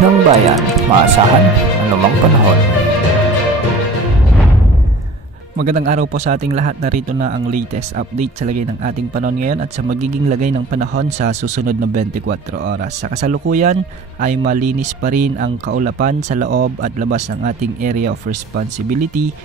ng bayan, maasahan anumang panahon. Magandang araw po sa ating lahat. Narito na ang latest update sa lagay ng ating panahon ngayon at sa magiging lagay ng panahon sa susunod na 24 oras. Sa kasalukuyan ay malinis pa rin ang kaulapan sa loob at labas ng ating area of responsibility.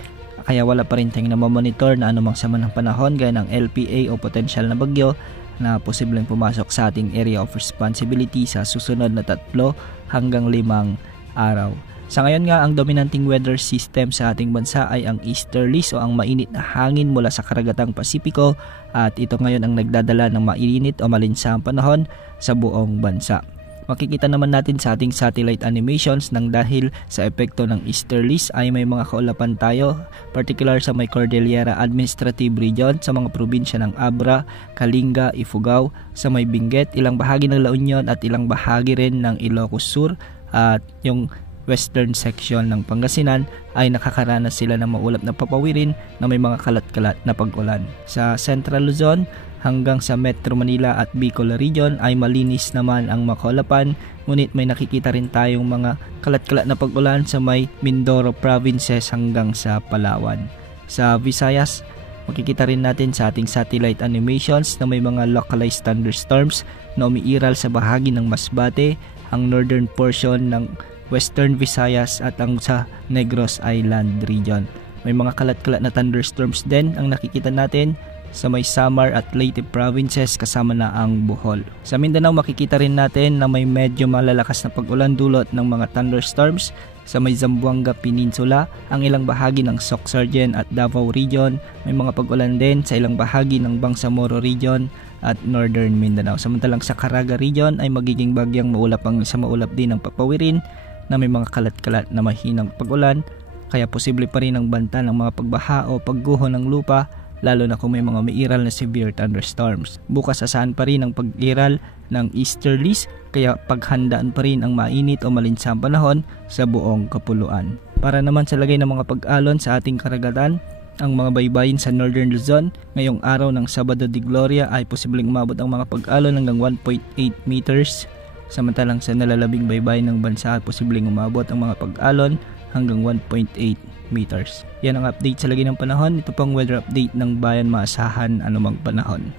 Kaya wala pa rin tayong namamonitor na anumang sama ng panahon gaya ng LPA o potential na bagyo na posibleng pumasok sa ating area of responsibility sa susunod na 3 hanggang 5 araw. Sa ngayon nga, ang dominanting weather system sa ating bansa ay ang easterlies o ang mainit na hangin mula sa karagatang Pasipiko at ito ngayon ang nagdadala ng mainit o malinsang panahon sa buong bansa. Makikita naman natin sa ating satellite animations nang dahil sa epekto ng easterlies ay may mga kaulapan tayo, particular sa may Cordillera Administrative Region, sa mga probinsya ng Abra, Kalinga, Ifugao, sa may Benguet, ilang bahagi ng La Union at ilang bahagi rin ng Ilocos Sur at yung western section ng Pangasinan ay nakakaranas sila ng maulap na papawirin na may mga kalat-kalat na pag-ulan. Sa Central Luzon hanggang sa Metro Manila at Bicol Region ay malinis naman ang makaulapan, ngunit may nakikita rin tayong mga kalat-kalat na pag-ulan sa may Mindoro provinces hanggang sa Palawan. Sa Visayas, makikita rin natin sa ating satellite animations na may mga localized thunderstorms na umiiral sa bahagi ng Masbate, ang northern portion ng Western Visayas at ang sa Negros Island region. May mga kalat-kalat na thunderstorms din ang nakikita natin sa may Samar at Leyte provinces kasama na ang Bohol. Sa Mindanao makikita rin natin na may medyo malalakas na pag-ulan dulot ng mga thunderstorms sa may Zamboanga Peninsula, ang ilang bahagi ng Sorsogon at Davao region. May mga pag-ulan din sa ilang bahagi ng Bangsamoro region at Northern Mindanao. Samantalang sa Caraga region ay magiging bagyang maulap ang sa maulap din ng papawirin na may mga kalat-kalat na mahinang pag-ulan, kaya posible pa rin ang banta ng mga pagbaha o pagguho ng lupa, lalo na kung may mga mairal na severe thunderstorms. Bukas asahan pa rin ang pag-iral ng easterlies, kaya paghandaan pa rin ang mainit o malinsang panahon sa buong kapuluan. Para naman sa lagay ng mga pag-alon sa ating karagatan, ang mga baybayin sa Northern Luzon ngayong araw ng Sabado de Gloria ay posibleng umabot ang mga pag-alon hanggang 1.8 meters. Samantalang sa nalalabing baybayin ng bansa posibleng umabot ang mga pag-alon hanggang 1.8 meters. Yan ang update sa lagay ng panahon. Ito pang weather update ng bayan, maasahan anumang panahon.